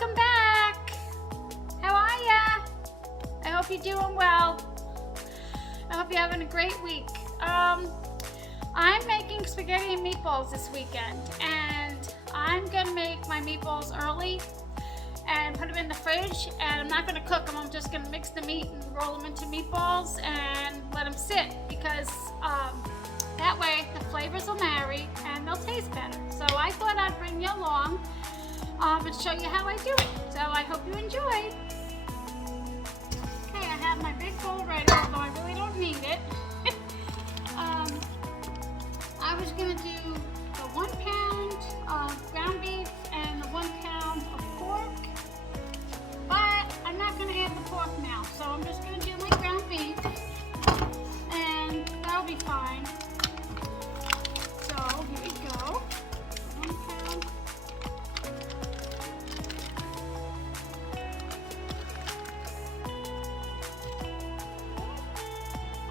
welcome back. How are ya? I hope you're doing well. I hope you're having a great week. I'm making spaghetti and meatballs this weekend, and I'm gonna make my meatballs early and put them in the fridge, and I'm not gonna cook them. I'm just gonna mix the meat and roll them into meatballs and let them sit, because that way the flavors will marry and they'll taste better. So I thought I'd bring you along and show you how I do it. So I hope you enjoy. Okay, I have my big bowl ready, although I really don't need it. I was gonna do the 1 pound of ground beef and the 1 pound of pork, but I'm not gonna add the pork now. So I'm just gonna do my ground beef, and that'll be fine. So here we go. 1 pound.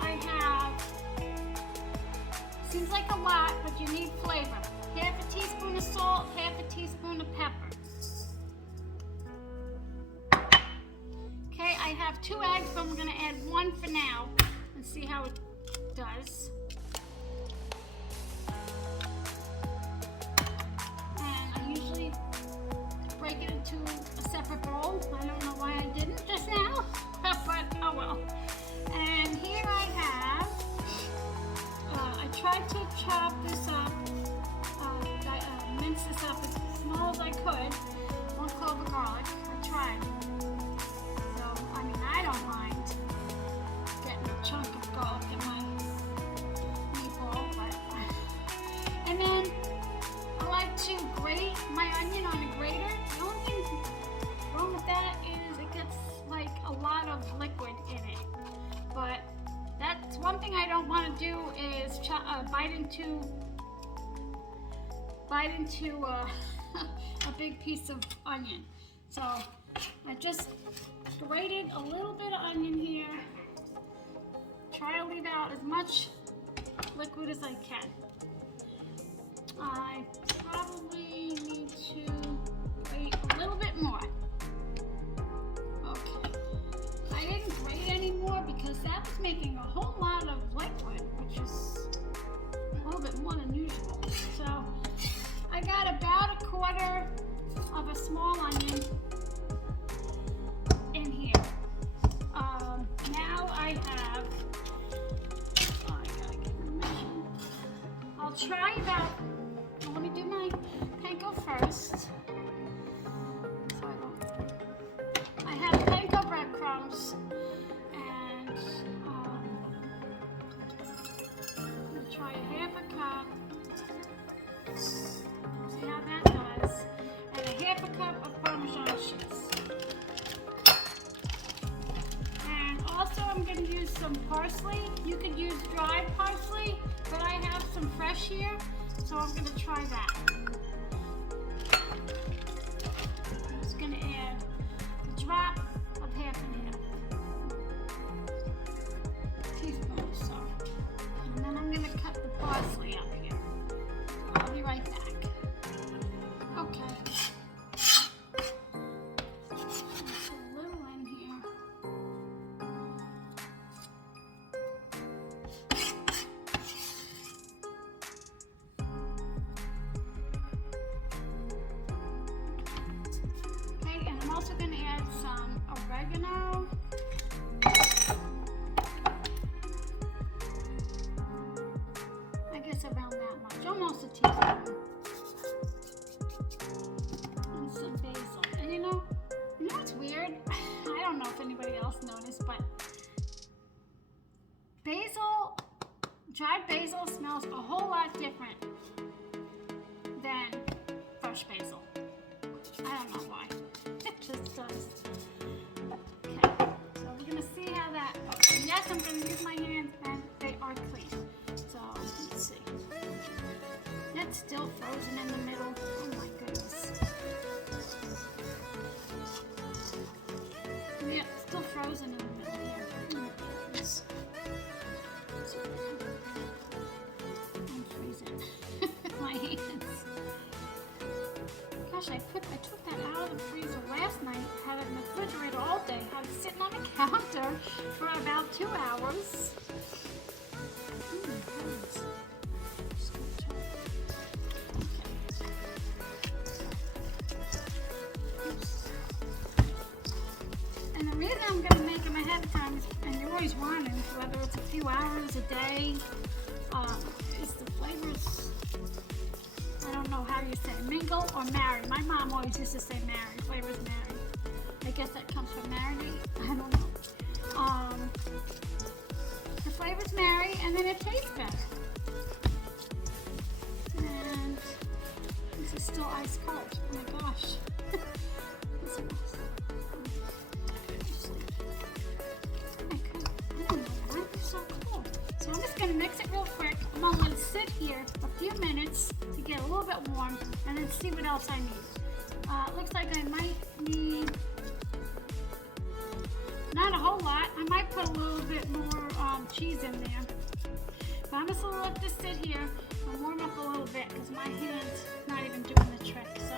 I have, seems like a lot, but you need flavor. Half a teaspoon of salt, half a teaspoon of pepper. Okay, I have 2 eggs, so I'm gonna add 1 for now and see how it does. Break it into a separate bowl. I don't know why I didn't just now, but oh well. And here I have, I tried to chop this up, mince this up as small as I could. 1 clove of garlic. I tried. So, I mean, I don't mind getting a chunk of garlic in my meatball, but, and then I like to grate my onion on a grater. The only thing wrong with that is it gets like a lot of liquid in it. But that's one thing I don't want to do is bite into a big piece of onion. So I just grated a little bit of onion here. Try to leave out as much liquid as I can. I probably need to grate a little bit more. Okay. I didn't grate any more because that was making a whole lot of liquid, which is a little bit more than usual. So I got about 1/4 of a small onion in here. Now I have, I gotta get my measurement. I'll try about, let me do my panko first. So I have panko breadcrumbs, and I'm going to try 1/2 cup. See how that does. And 1/2 cup of Parmesan cheese. And also I'm going to use some parsley. You could use dried parsley, but I have some fresh here. So I'm going to try that. I'm just going to add a drop of 1/2 teaspoon or so. And then I'm going to cut the parsley up here. So I'll be right back. Okay. Just a little in here. I'm also going to add some oregano. I guess around that much, almost a teaspoon. And some basil. And you know what's weird? I don't know if anybody else noticed, but basil, dried basil smells a whole lot different than fresh basil. I don't know why. It just does. Okay, so we're going to see how that goes. And yes, I'm going to use my hands, and they are clean. So let's see. That's still frozen in the middle. Oh my goodness. Yeah, still frozen in the middle here. Oh my goodness. I'm freezing. My hands. Gosh, I took that out of the freezer last counter for about 2 hours. And the reason I'm going to make them ahead of time is, and you're always wondering whether it's a few hours a day, is the flavors, I don't know how you say, mingle or marry. My mom always used to say marry, flavors marry. I guess that comes from marinate, I don't know. The flavors marry and then it tastes better. And this is still ice cold, oh my gosh. This is so cool. So I'm just going to mix it real quick. I'm going to let it sit here a few minutes to get a little bit warm and then see what else I need. Looks like I might need, not a whole lot. I might put a little bit more cheese in there. But I'm just going to let this sit here and warm up a little bit because my hand's not even doing the trick. So,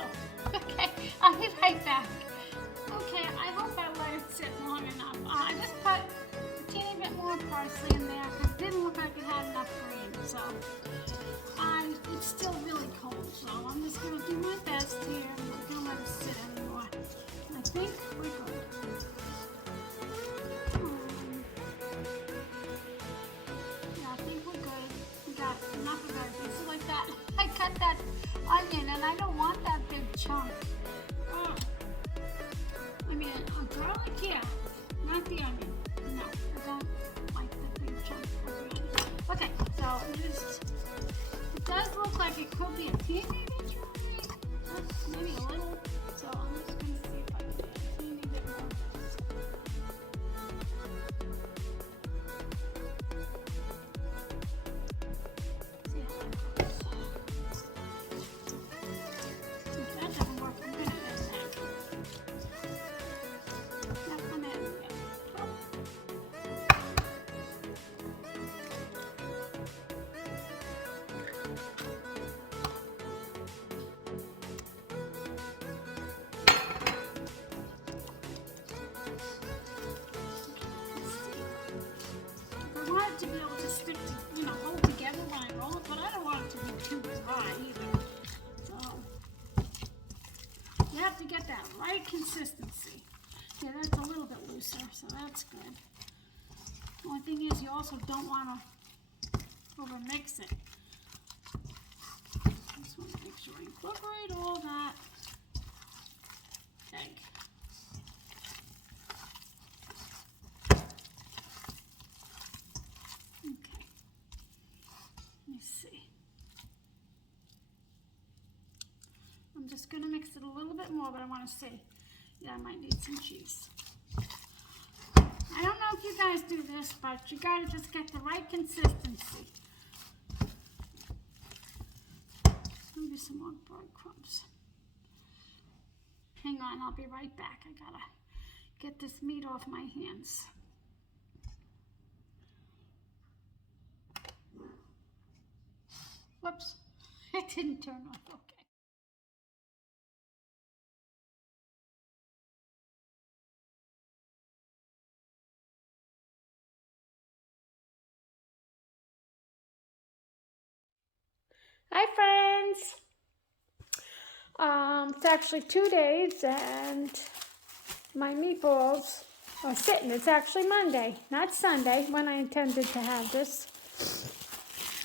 okay, I'll be right back. Okay, I hope I let it sit long enough. I just put a teeny bit more parsley in there because it didn't look like it had enough green. So, it's still really cold. So I'm just going to do my best here. I'm not going to let it sit anymore. I think we're good. Yeah, I think we're good. We got enough of everything. So like that, I cut that onion and I don't want that big chunk. I mean, garlic, yeah, not the onion. No, I don't like the big chunk of the onion. Okay, so it does look like it could be a teeny bit dry. Maybe a little. So I'm just going to see if I can get a teeny bit more. See how that goes. If that doesn't work, I'm going to add that. I want it to be able to stick to, hold together when I roll it, but I don't want it to be too dry either. So, you have to get that right consistency. Yeah, that's a little bit looser, so that's good. The only thing is you also don't want to over mix it. I just want to make sure I incorporate all that egg. Okay. Let me see. I'm just going to mix it a little bit more, but I want to see. Yeah, I might need some cheese. I don't know if you guys do this, but you got to just get the right consistency. Maybe some more breadcrumbs. Hang on, I'll be right back. I gotta get this meat off my hands. Whoops, it didn't turn off. Okay. Hi friends! It's actually 2 days and my meatballs are sitting. It's actually Monday, not Sunday, when I intended to have this.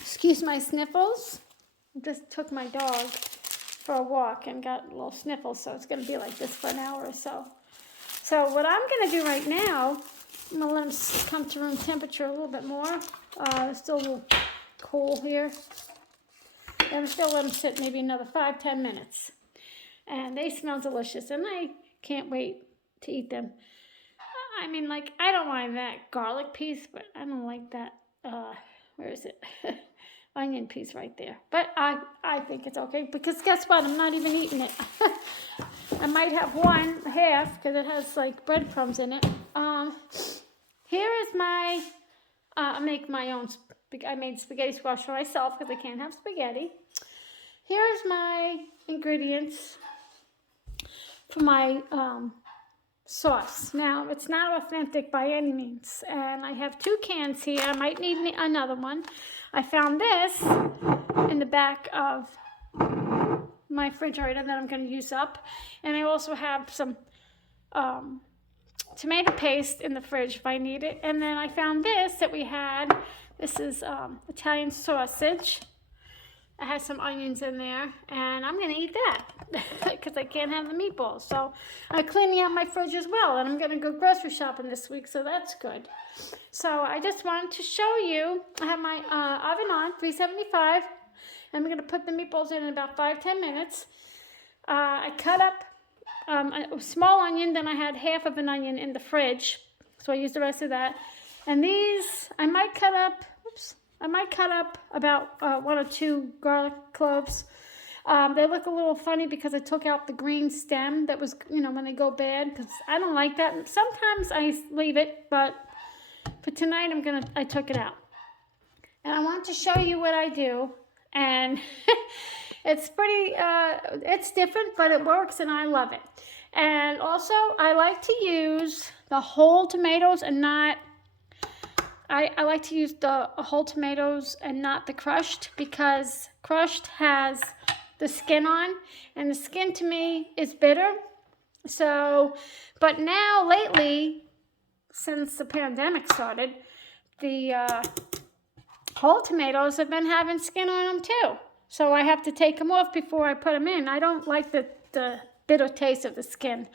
Excuse my sniffles. I just took my dog for a walk and got a little sniffles, so it's going to be like this for an hour or so. So what I'm going to do right now, I'm going to let them come to room temperature a little bit more. It's still a little cool here. And I'm still let them sit maybe another 5-10 minutes. And they smell delicious, and I can't wait to eat them. I mean, like, I don't mind that garlic piece, but I don't like that, where is it? Onion piece right there. But I think it's okay, because guess what? I'm not even eating it. I might have half, because it has, like, breadcrumbs in it. Here is my, I make my own, I made spaghetti squash for myself, because I can't have spaghetti. Here's my ingredients for my sauce. Now, it's not authentic by any means, and I have 2 cans here. I might need another one. I found this in the back of my refrigerator that I'm going to use up, and I also have some tomato paste in the fridge if I need it. And then I found this that we had. This is Italian sausage. It has some onions in there, and I'm gonna eat that because I can't have the meatballs. So I'm cleaning out my fridge as well, and I'm gonna go grocery shopping this week, so that's good. So I just wanted to show you, I have my oven on, 375, and I'm gonna put the meatballs in about 5-10 minutes. I cut up a small onion, then I had half of an onion in the fridge, so I used the rest of that. And these, I might cut up about 1 or 2 garlic cloves. They look a little funny because I took out the green stem that was, when they go bad, because I don't like that. Sometimes I leave it, but for tonight I took it out. And I want to show you what I do, and it's pretty, it's different, but it works and I love it. And also, I like to use the whole tomatoes and not, I like to use the whole tomatoes and not the crushed, because crushed has the skin on, and the skin to me is bitter. So, but now lately, since the pandemic started, the whole tomatoes have been having skin on them too. So I have to take them off before I put them in. I don't like the bitter taste of the skin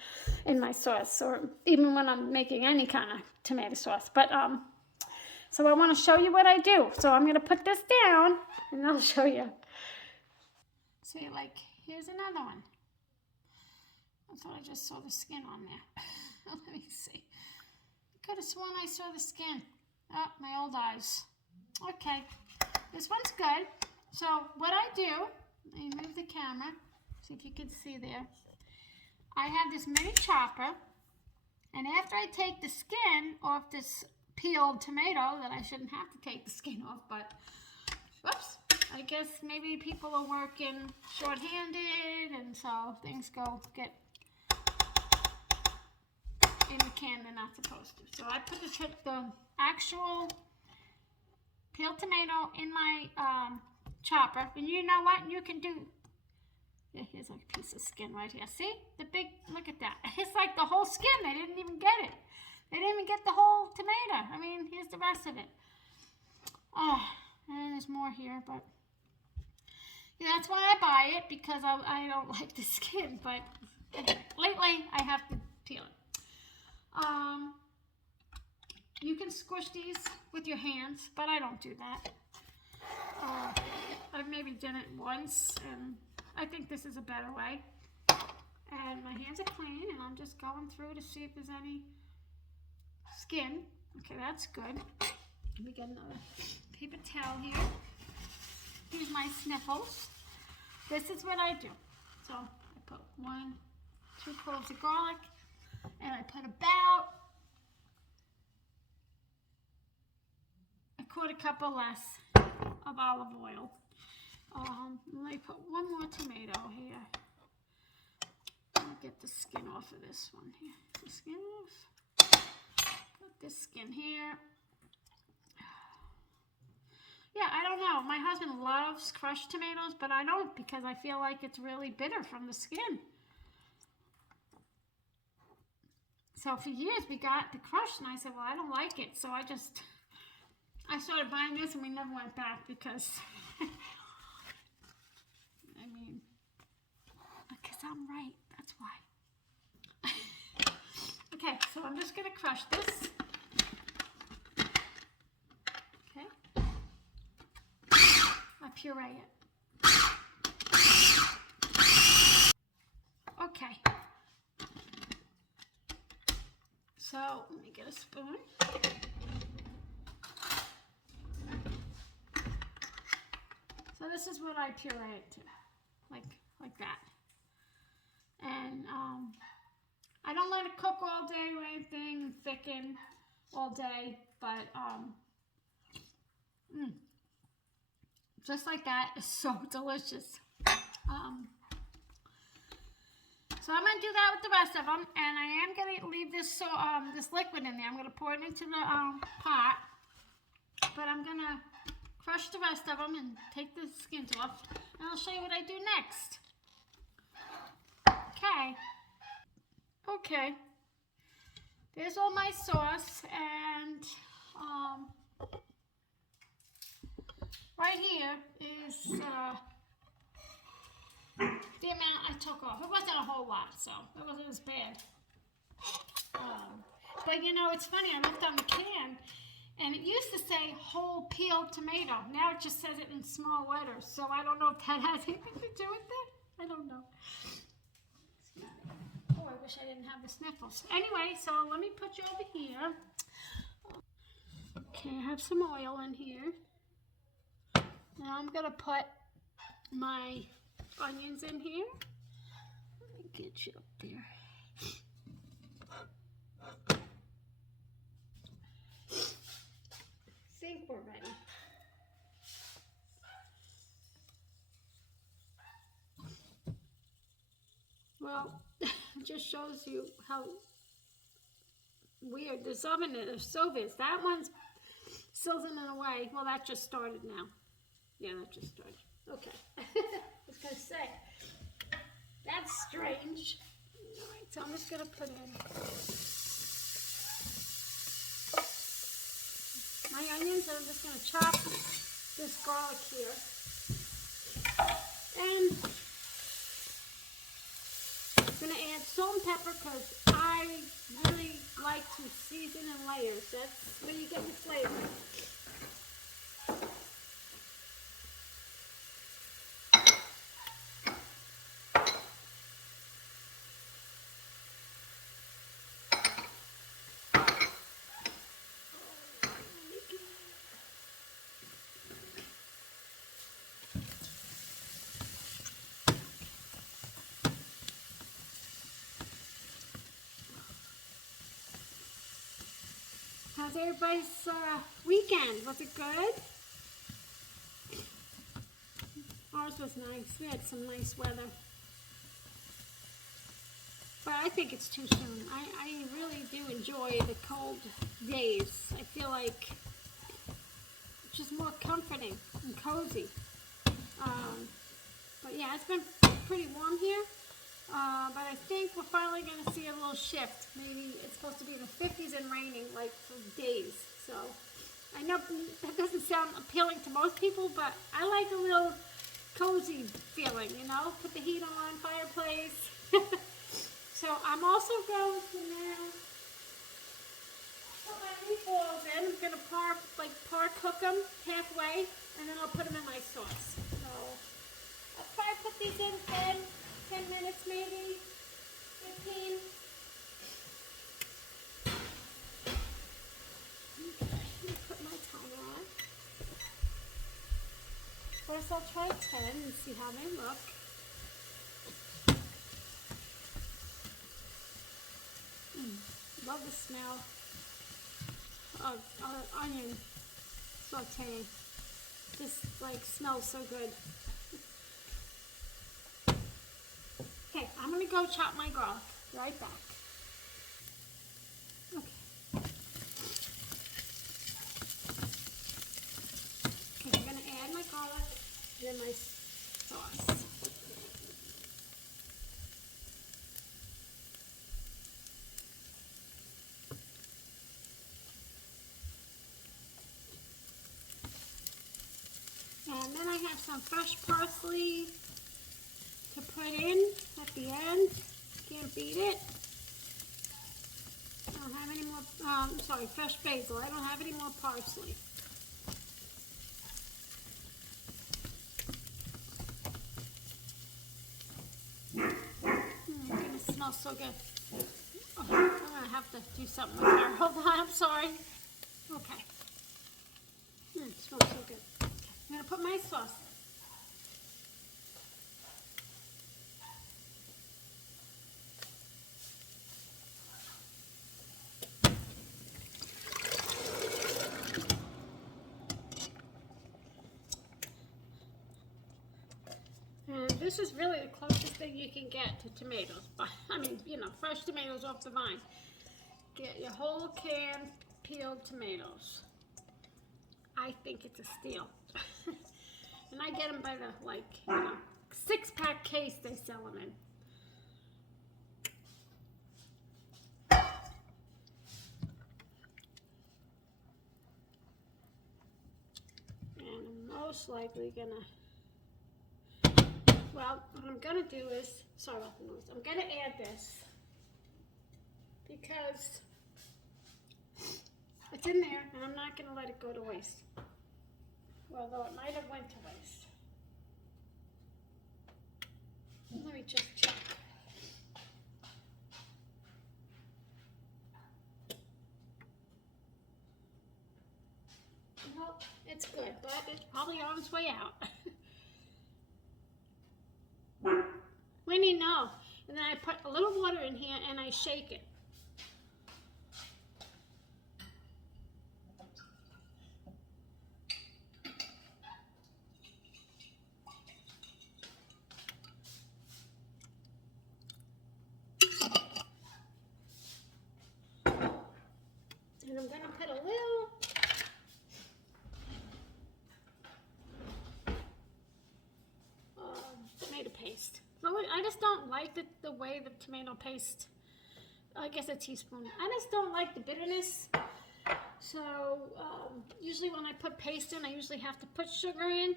in my sauce, or even when I'm making any kind of tomato sauce. But so I want to show you what I do. So I'm going to put this down and I'll show you. See, like, here's another one. I thought I just saw the skin on there. Let me see. I could have sworn I saw the skin. Oh, my old eyes. Okay, this one's good. So what I do, let me move the camera, see if you can see there. I have this mini chopper, and after I take the skin off this peeled tomato, that I shouldn't have to take the skin off, but whoops, I guess maybe people are working short-handed, and so things get in the can they're not supposed to. So I put the actual peeled tomato in my chopper, and you know what you can do? Yeah, here's like a piece of skin right here. See? The big, look at that. It's like the whole skin. They didn't even get it. They didn't even get the whole tomato. I mean, here's the rest of it. Oh, and there's more here, but yeah, that's why I buy it, because I don't like the skin, but lately I have to peel it. You can squish these with your hands, but I don't do that. I've maybe done it once, and I think this is a better way. And my hands are clean, and I'm just going through to see if there's any skin. Okay, that's good. Let me get another paper towel here. Here's my sniffles. This is what I do. So I put 1, 2 cloves of garlic, and I put about a 1/4 cup or less of olive oil. Let me put 1 more tomato here. Let me get the skin off of this one here. The skin off. Put this skin here. Yeah, I don't know. My husband loves crushed tomatoes, but I don't, because I feel like it's really bitter from the skin. So for years we got the crushed, and I said, well, I don't like it. So I started buying this, and we never went back, because, I mean, because I'm right. That's why. Okay, so I'm just going to crush this. Okay. I puree it. Okay. So let me get a spoon. So this is what I puree it to, like that. And I don't let it cook all day or anything, thicken all day, but just like that is so delicious. So I'm going to do that with the rest of them, and I am going to leave leave this this liquid in there. I'm gonna pour it into the pot, but I'm gonna crush the rest of them and take the skins off, and I'll show you what I do next. Okay, there's all my sauce, and right here is the amount I took off. It wasn't a whole lot, so it wasn't as bad. But you know, it's funny, I looked on the can, and it used to say whole peeled tomato. Now it just says it in small letters, so I don't know if that has anything to do with it. I don't know. Oh, I wish I didn't have the sniffles. Anyway, so let me put you over here. Okay, I have some oil in here. Now I'm gonna put my onions in here. Let me get you up there. Think we're ready. Well, it just shows you how weird this oven is, the stove is. That one's sizzling away. Well, that just started now. Yeah, that just started. Okay. I was going to say, that's strange. All right, so I'm just going to put in my onions, and I'm just going to chop this garlic here. And I'm going to add salt and pepper because I really like to season in layers. That's where you get the flavor. How's everybody's weekend? Was it good? Ours was nice. We had some nice weather. But I think it's too soon. I really do enjoy the cold days. I feel like it's just more comforting and cozy. But yeah, it's been pretty warm here. But I think we're finally going to see a little shift. Maybe it's supposed to be in the 50s and raining like for days. So I know that doesn't sound appealing to most people, but I like a little cozy feeling, you know? Put the heat on, fireplace. So I'm also going to now put my meatballs in. I'm going to par cook them halfway, and then I'll put them in my sauce. So I'll probably put these in 10 minutes maybe, 15. Okay, let me put my timer on. First I'll try 10 and see how they look. Love the smell of onion sauteing. Just like smells so good. Okay, I'm going to go chop my garlic. Right back. Okay. Okay, I'm going to add my garlic and then my sauce. And then I have some fresh parsley to put in at the end. Can't beat it. I don't have any more, sorry, fresh basil. I don't have any more parsley. It smells so good. Oh, I'm going to have to do something with her. Hold on, I'm sorry. Okay. It smells so good. Okay. I'm going to put my sauce in. And this is really the closest thing you can get to tomatoes. I mean, you know, fresh tomatoes off the vine. get your whole can peeled tomatoes. I think it's a steal. And I get them by the, like, 6-pack case they sell them in. And I'm most likely gonna, well, what I'm gonna do is, sorry about the noise, I'm gonna add this because it's in there and I'm not gonna let it go to waste. Although it might have went to waste. Let me just check. Nope, it's good, but it's probably on its way out. When you know, and then I put a little water in here and I shake it. And I'm going to put a little tomato paste. I just don't like the way the tomato paste, I guess a teaspoon. I just don't like the bitterness. So usually when I put paste in, I usually have to put sugar in.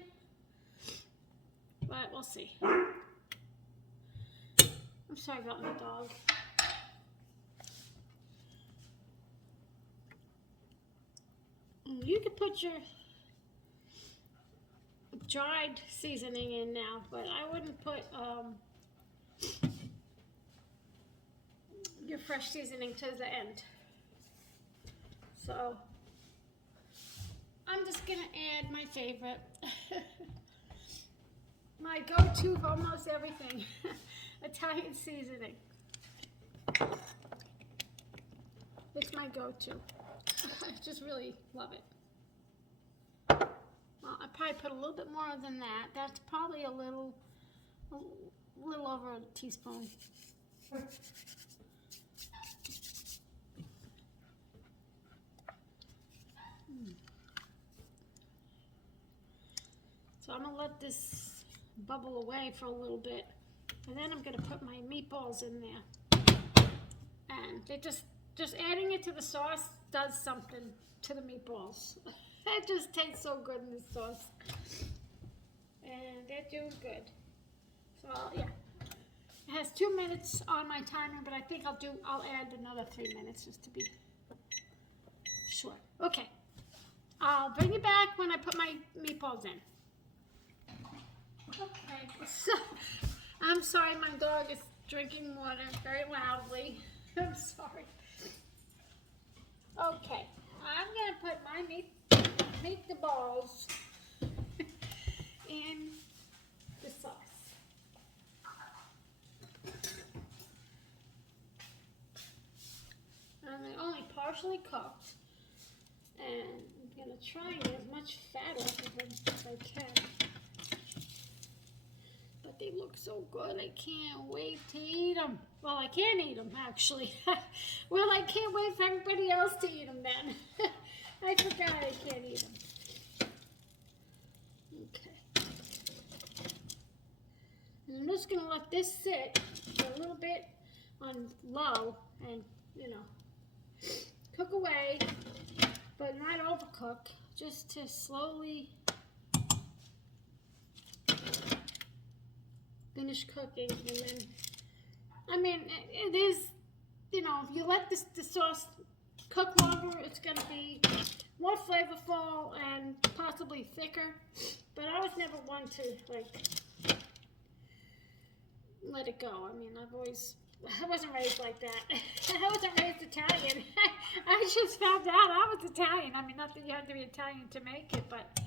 But we'll see. I'm sorry about my dog. You could put your dried seasoning in now, but I wouldn't put your fresh seasoning to the end. So I'm just gonna add my favorite, my go-to for almost everything, Italian seasoning. It's my go-to. I just really love it. Well, I probably put a little bit more than that. That's probably a little over a teaspoon. So I'm gonna let this bubble away for a little bit, and then I'm gonna put my meatballs in there. And they just adding it to the sauce does something to the meatballs. It just tastes so good in this sauce. And they're doing good. So yeah. It has 2 minutes on my timer, but I think I'll add another 3 minutes just to be sure. Okay. I'll bring you back when I put my meatballs in. Okay. So I'm sorry, my dog is drinking water very loudly. I'm sorry. Okay, I'm gonna put my meatballs in the sauce. And they're only partially cooked, and I'm gonna try and get as much fat off of them as I can. But they look so good, I can't wait to eat them. Well, I can't eat them, actually. Well, I can't wait for everybody else to eat them then. I forgot I can't eat them. Okay. And I'm just going to let this sit for a little bit on low and, cook away, but not overcook, just to slowly finish cooking. And then, I mean, it is, if you let the sauce cook longer, it's going to be more flavorful and possibly thicker. But I was never one to, let it go. I mean, I wasn't raised like that. I wasn't raised Italian. I just found out I was Italian. I mean, not that you had to be Italian to make it, but,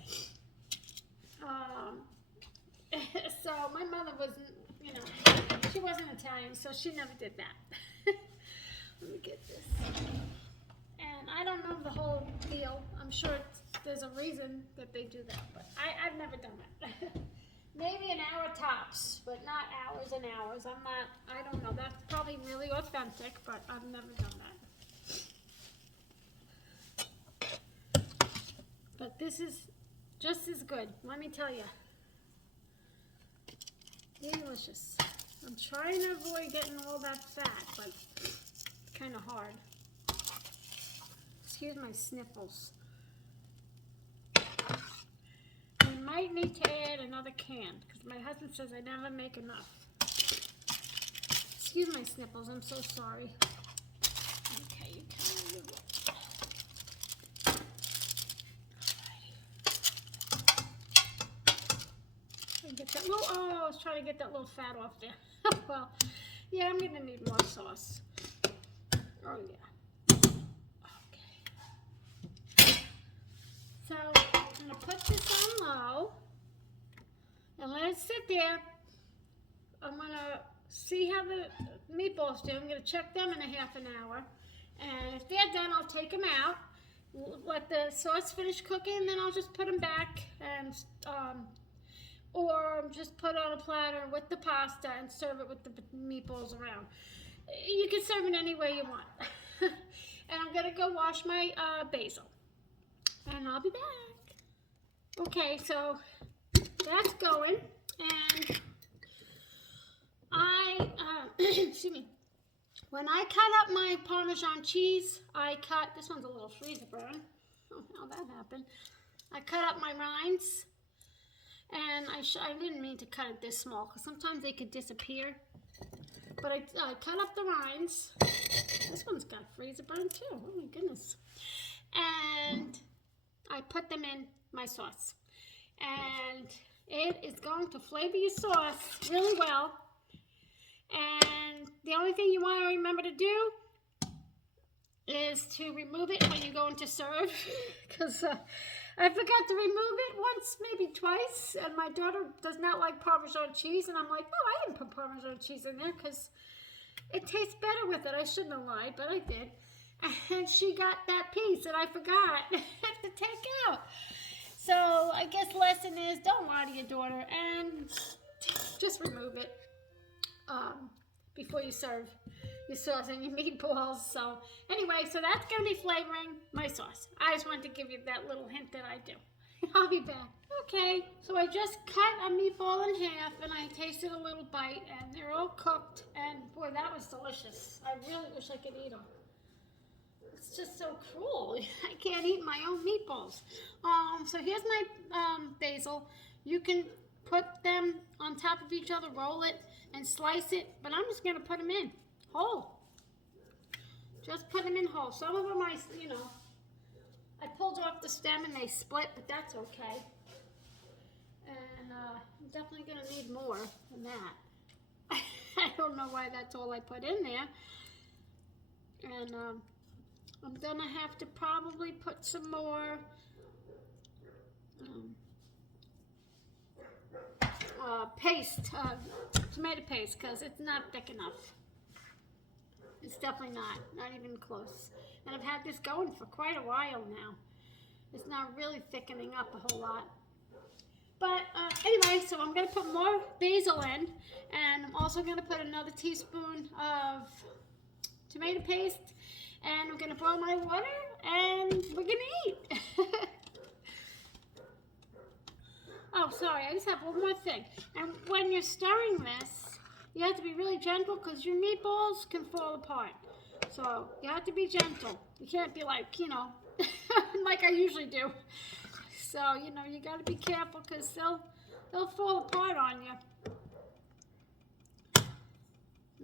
so my mother wasn't, she wasn't Italian, so she never did that. Let me get this. And I don't know the whole deal. I'm sure there's a reason that they do that, but I've never done that. Maybe an hour tops, but not hours and hours. I don't know. That's probably really authentic, but I've never done that. this is just as good, let me tell you. Delicious. I'm trying to avoid getting all that fat, but it's kind of hard. Excuse my sniffles. We might need to add another can because my husband says I never make enough. Excuse my sniffles, I'm so sorry. Okay, you can move it. Get that little, oh, I was trying to get that little fat off there. Well, yeah, I'm gonna need more sauce. Oh yeah. Okay. So I'm gonna put this on low and let it sit there. I'm gonna see how the meatballs do. I'm gonna check them in a half an hour, and if they're done, I'll take them out. Let the sauce finish cooking, then I'll just put them back and or just put it on a platter with the pasta and serve it with the meatballs around. You can serve it any way you want. And I'm gonna go wash my basil, and I'll be back. Okay, so that's going, and I excuse me. When I cut up my Parmesan cheese, this one's a little freezer burn. Oh, how that happened. I cut up my rinds. And I didn't mean to cut it this small because sometimes they could disappear. But I cut up the rinds. This one's got freezer burn too. Oh my goodness. And I put them in my sauce. And it is going to flavor your sauce really well. And the only thing you want to remember to do is to remove it when you go into serve. Because I forgot to remove it once, maybe twice, and my daughter does not like Parmesan cheese, and I'm like, no, I didn't put Parmesan cheese in there because it tastes better with it. I shouldn't have lied, but I did. And she got that piece that I forgot to take out. So I guess lesson is don't lie to your daughter and just remove it before you serve your sauce and your meatballs. So anyway, so that's going to be flavoring my sauce. I just wanted to give you that little hint that I do. I'll be back. Okay, so I just cut a meatball in half and I tasted a little bite and they're all cooked, and boy, that was delicious. I really wish I could eat them. It's just so cruel. I can't eat my own meatballs. So here's my basil. You can put them on top of each other, roll it and slice it, but I'm just going to put them in whole. Just put them in whole. Some of them I pulled off the stem and they split, but that's okay. And I'm definitely going to need more than that. I don't know why that's all I put in there. And I'm going to have to probably put some more paste, tomato paste, because it's not thick enough. It's definitely not even close. And I've had this going for quite a while now. It's not really thickening up a whole lot. But anyway, so I'm going to put more basil in, and I'm also going to put another teaspoon of tomato paste, and I'm going to boil my water, and we're going to eat. Oh, sorry, I just have one more thing. And when you're stirring this, you have to be really gentle because your meatballs can fall apart. So you have to be gentle. You can't be like, like I usually do. So, you got to be careful because they'll fall apart on you.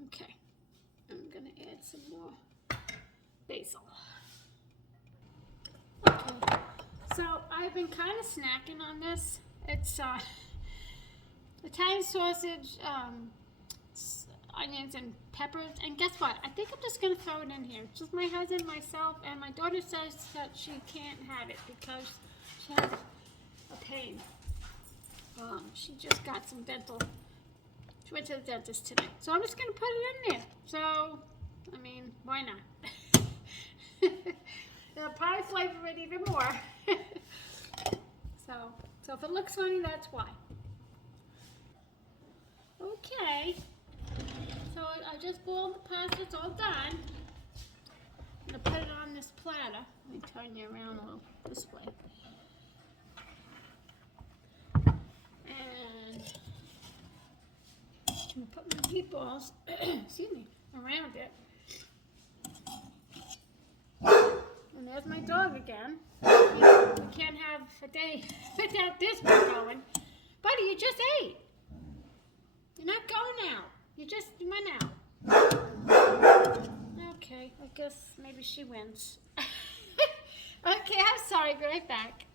Okay, I'm going to add some more basil. Okay, so I've been kind of snacking on this. It's Italian sausage, onions and peppers, and guess what? I think I'm just going to throw it in here. It's just my husband, myself, and my daughter says that she can't have it because she has a pain. She just got some she went to the dentist today. So I'm just going to put it in there. So, I mean, why not? It'll probably flavor it even more. So if it looks funny, that's why. Okay, so I just boiled the pasta, it's all done. I'm gonna put it on this platter. Let me turn you around a little this way. I'm going to put my meatballs, excuse me, around it. And there's my dog again. We can't have a day without this one going. Buddy, you just ate. You're not going out. You just went out. Okay, I guess maybe she wins. Okay, I'm sorry. Be right back.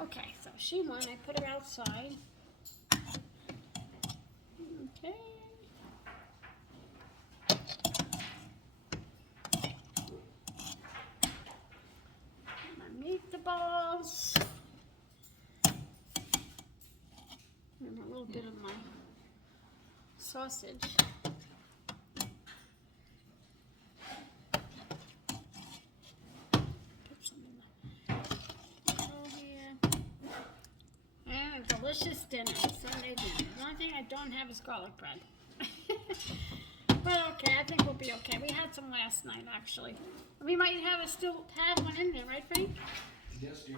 Okay, so she won. I put her outside. Okay. My meatballs. And a little bit of my sausage. Put some in the bowl here. And a delicious dinner, Sunday dinner. The only thing I don't have is garlic bread. But okay, I think we'll be okay. We had some last night, actually. We might still have one in there, right, Frank? Yes, dear.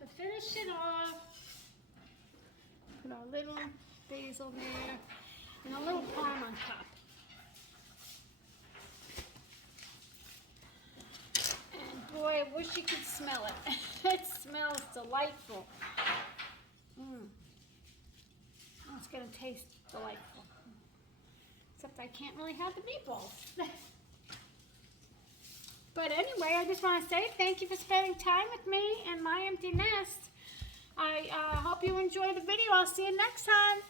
To finish it off, put our little basil there and a little parm on top. And boy, I wish you could smell it. It smells delightful. Oh, it's going to taste delightful. Except I can't really have the meatballs. But anyway, I just want to say thank you for spending time with me and my empty nest. I hope you enjoyed the video. I'll see you next time.